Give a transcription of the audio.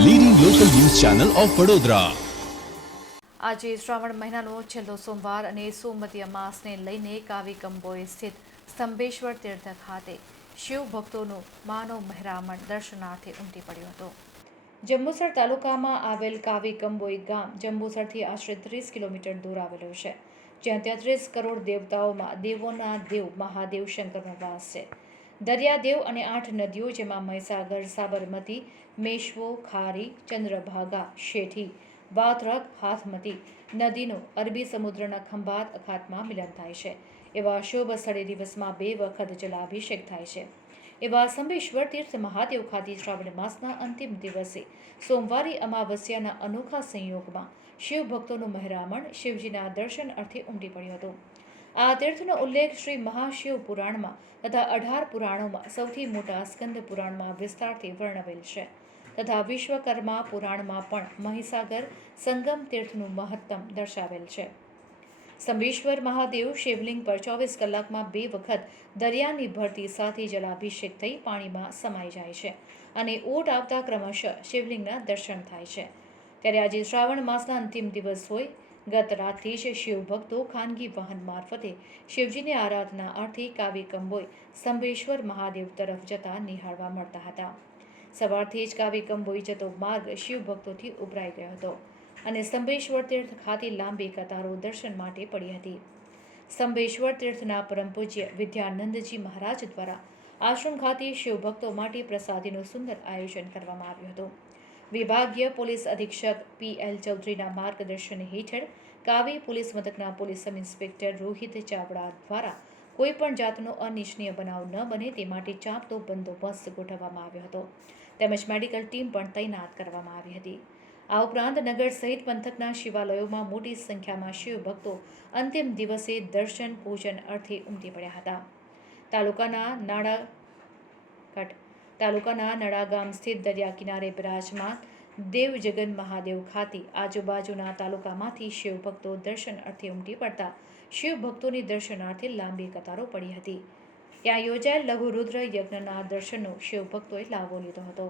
Channel of Vadodara આજે શ્રાવણ મહિનાનો છેલ્લો સોમવાર અને સોમવતી અમાસને લઈને કાવી કંબોઈ સ્થિત સ્તંભેશ્વર તીર્થ ખાતે શિવ ભક્તોનું માનવ મહેરામણ દર્શનાર્થે ઉમટી પડ્યો હતો. જંબુસર તાલુકામાં આવેલ કાવી કંબોઈ ગામ જંબુસરથી આશરે ત્રીસ કિલોમીટર દૂર આવેલું છે, જ્યાં તેત્રીસ કરોડ દેવતાઓમાં દેવોના દેવ મહાદેવ શંકરનો વાસ છે. દરિયાદેવ અને આઠ નદીઓ, જેમાં મહીસાગર, સાબરમતી, મેશ્વો, ખારી, ચંદ્રભાગા, શેઠી, વાત્રક, હાથમતી નદીનો અરબી સમુદ્રના ખંભાત અખાતમાં મિલન થાય છે. એવા શુભ સ્થળે દિવસમાં બે વખત જલાભિષેક થાય છે. એવા સંબેશ્વર તીર્થ મહાદેવ ખાતે શ્રાવણ માસના અંતિમ દિવસે, સોમવારી અમાવસ્યાના અનોખા સંયોગમાં શિવ ભક્તોનું મહેરામણ શિવજીના દર્શન અર્થે ઉમટી પડ્યું હતું. આ તીર્થનો ઉલ્લેખ શ્રી મહાશિવ પુરાણમાં તથા અઢાર પુરાણોમાં સૌથી મોટા સ્કંદ પુરાણમાં વિસ્તારથી વર્ણવેલ છે. તથા વિશ્વકર્મા પુરાણમાં પણ મહીસાગર સંગમ તીર્થનું મહત્તમ દર્શાવેલ છે. સંબેશ્વર મહાદેવ શિવલિંગ પર ચોવીસ કલાકમાં બે વખત દરિયાની ભરતી સાથે જલાભિષેક થઈ પાણીમાં સમાઈ જાય છે અને ઓટ આવતા ક્રમશઃ શિવલિંગના દર્શન થાય છે. ત્યારે આજે શ્રાવણ માસના અંતિમ દિવસ હોય ગત રાતથી જ શિવભક્તો ખાનગી વાહન મારફતે શિવજીની આરાધના અર્થે કાવી કંબોય સંભેશ્વર મહાદેવ તરફ જતા નિહાળવા મળતા હતા. સવારથી જ કાવી કંબોઈ જતો માર્ગ શિવભક્તોથી ઉભરાઈ ગયો હતો અને સંભેશ્વર તીર્થ ખાતે લાંબી કતારો દર્શન માટે પડી હતી. સંભેશ્વર તીર્થના પરમ પૂજ્ય વિદ્યાનંદજી મહારાજ દ્વારા આશ્રમ ખાતે શિવભક્તો માટે પ્રસાદીનું સુંદર આયોજન કરવામાં આવ્યું હતું. વિભાગીય પોલીસ અધિક્ષક પી એલ ચૌધરીના માર્ગદર્શન હેઠળ કાવી પોલીસ મથકના police sub inspector Rohit Chavda દ્વારા કોઈપણ જાતનો અનિચ્છનીય બનાવ ન બને તે માટે ચાંપતો બંદોબસ્ત ગોઠવવામાં આવ્યો હતો. તેમજ મેડિકલ ટીમ પણ તૈનાત કરવામાં આવી હતી. આ ઉપરાંત નગર સહિત પંથકના શિવાલયોમાં મોટી સંખ્યામાં શિવ ભક્તો અંતિમ દિવસે દર્શન પૂજન અર્થે ઉમટી પડ્યા હતા. તાલુકાના નાડા કટ તાલુકાના નડા ગામ સ્થિત દરિયા કિનારે બિરાજમાન દેવ જગન મહાદેવ ખાતે આજુબાજુના તાલુકામાંથી શિવભક્તો દર્શન અર્થે ઉમટી પડતા શિવભક્તોની દર્શનાર્થે લાંબી કતારો પડી હતી. ત્યાં યોજાયેલ લઘુરુદ્ર યજ્ઞના દર્શનનો શિવભક્તોએ લાભો લીધો હતો.